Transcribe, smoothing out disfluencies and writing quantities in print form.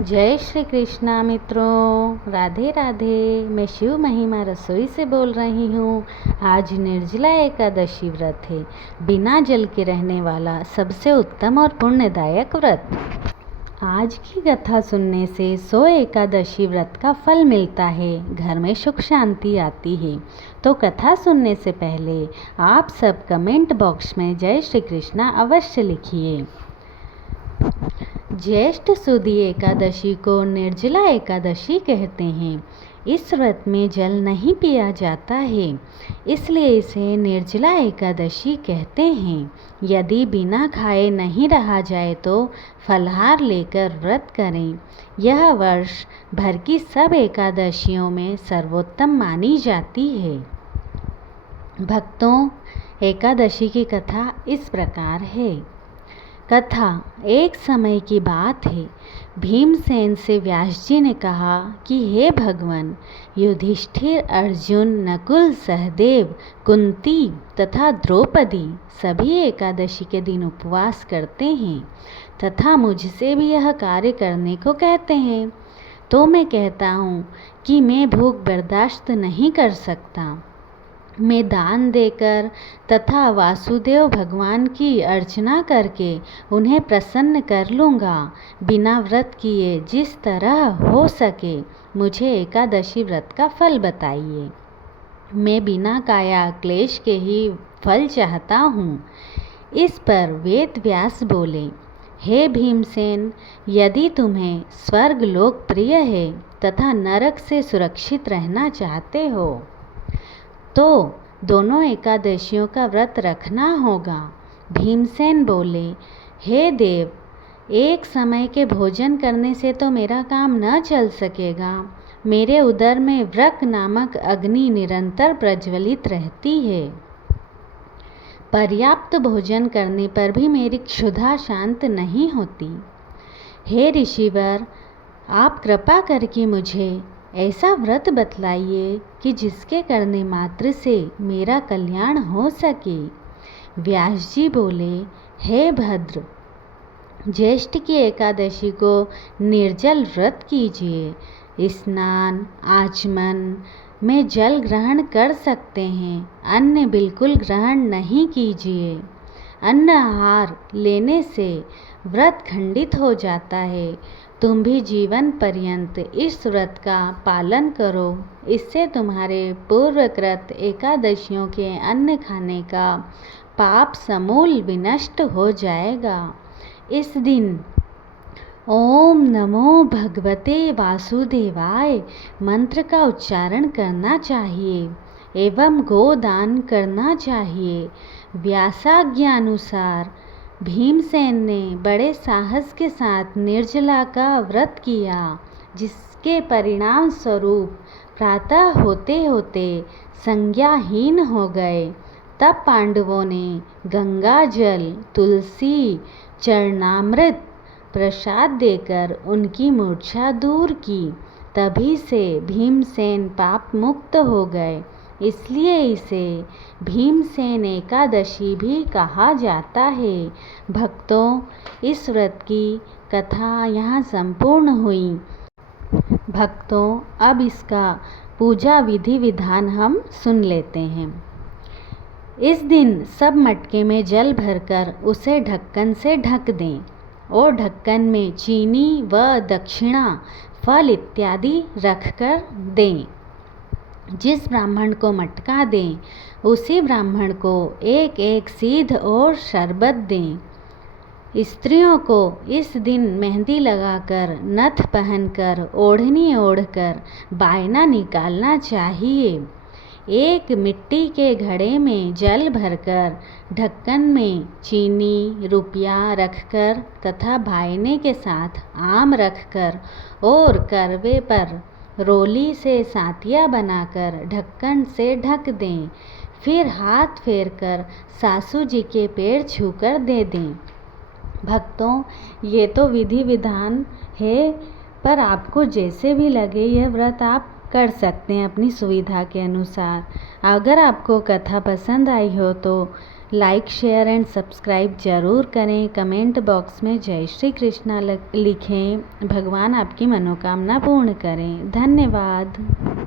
जय श्री कृष्णा मित्रों, राधे राधे। मैं शिव महिमा रसोई से बोल रही हूँ। आज निर्जला एकादशी व्रत है, बिना जल के रहने वाला सबसे उत्तम और पुण्यदायक व्रत। आज की कथा सुनने से 100 एकादशी व्रत का फल मिलता है, घर में सुख शांति आती है। तो कथा सुनने से पहले आप सब कमेंट बॉक्स में जय श्री कृष्णा अवश्य लिखिए। ज्येष्ठ सुदी एकादशी को निर्जला एकादशी कहते हैं। इस व्रत में जल नहीं पिया जाता है, इसलिए इसे निर्जला एकादशी कहते हैं। यदि बिना खाए नहीं रहा जाए तो फलाहार लेकर व्रत करें। यह वर्ष भर की सब एकादशियों में सर्वोत्तम मानी जाती है। भक्तों, एकादशी की कथा इस प्रकार है। कथा एक समय की बात है। भीमसेन से व्यास जी ने कहा कि हे भगवान, युधिष्ठिर, अर्जुन, नकुल, सहदेव, कुंती तथा द्रौपदी सभी एकादशी के दिन उपवास करते हैं तथा मुझसे भी यह कार्य करने को कहते हैं। तो मैं कहता हूँ कि मैं भूख बर्दाश्त नहीं कर सकता। मैं दान देकर तथा वासुदेव भगवान की अर्चना करके उन्हें प्रसन्न कर लूँगा। बिना व्रत किए जिस तरह हो सके मुझे एकादशी व्रत का फल बताइए। मैं बिना काया क्लेश के ही फल चाहता हूँ। इस पर वेद व्यास बोले, हे भीमसेन, यदि तुम्हें स्वर्ग लोक प्रिय है तथा नरक से सुरक्षित रहना चाहते हो तो दोनों एकादशियों का व्रत रखना होगा। भीमसेन बोले, हे देव, एक समय के भोजन करने से तो मेरा काम न चल सकेगा। मेरे उदर में व्रक नामक अग्नि निरंतर प्रज्वलित रहती है। पर्याप्त भोजन करने पर भी मेरी क्षुधा शांत नहीं होती। हे ऋषिवर, आप कृपा करके मुझे ऐसा व्रत बतलाइए कि जिसके करने मात्र से मेरा कल्याण हो सके। व्यास जी बोले, हे भद्र, ज्येष्ठ की एकादशी को निर्जल व्रत कीजिए। स्नान आचमन में जल ग्रहण कर सकते हैं, अन्न बिल्कुल ग्रहण नहीं कीजिए। अन्न आहार लेने से व्रत खंडित हो जाता है। तुम भी जीवन पर्यंत इस व्रत का पालन करो, इससे तुम्हारे पूर्वकृत एकादशियों के अन्न खाने का पाप समूल विनष्ट हो जाएगा। इस दिन ओम नमो भगवते वासुदेवाय मंत्र का उच्चारण करना चाहिए एवं गोदान करना चाहिए। व्यासाज्ञानुसार भीमसेन ने बड़े साहस के साथ निर्जला का व्रत किया, जिसके परिणाम स्वरूप प्रातः होते होते संज्ञाहीन हो गए। तब पांडवों ने गंगा जल, तुलसी, चरणामृत प्रसाद देकर उनकी मूर्छा दूर की। तभी से भीमसेन पाप मुक्त हो गए, इसलिए इसे भीमसेन एकादशी भी कहा जाता है। भक्तों, इस व्रत की कथा यहाँ संपूर्ण हुई। भक्तों, अब इसका पूजा विधि विधान हम सुन लेते हैं। इस दिन सब मटके में जल भरकर उसे ढक्कन से ढक दें और ढक्कन में चीनी व दक्षिणा, फल इत्यादि रखकर दें। जिस ब्राह्मण को मटका दें उसी ब्राह्मण को एक एक सीध और शरबत दें। स्त्रियों को इस दिन मेहंदी लगाकर, नथ पहनकर, ओढ़नी ओढ़कर बायना निकालना चाहिए। एक मिट्टी के घड़े में जल भरकर ढक्कन में चीनी, रुपया रखकर तथा भाईने के साथ आम रखकर और करवे पर रोली से सातिया बनाकर ढक्कन से ढक दें। फिर हाथ फेरकर सासू जी के पैर छूकर दे दें। भक्तों, ये तो विधि विधान है, पर आपको जैसे भी लगे यह व्रत आप कर सकते हैं अपनी सुविधा के अनुसार। अगर आपको कथा पसंद आई हो तो लाइक शेयर एंड सब्सक्राइब ज़रूर करें। कमेंट बॉक्स में जय श्री कृष्णा लिखें। भगवान आपकी मनोकामना पूर्ण करें। धन्यवाद।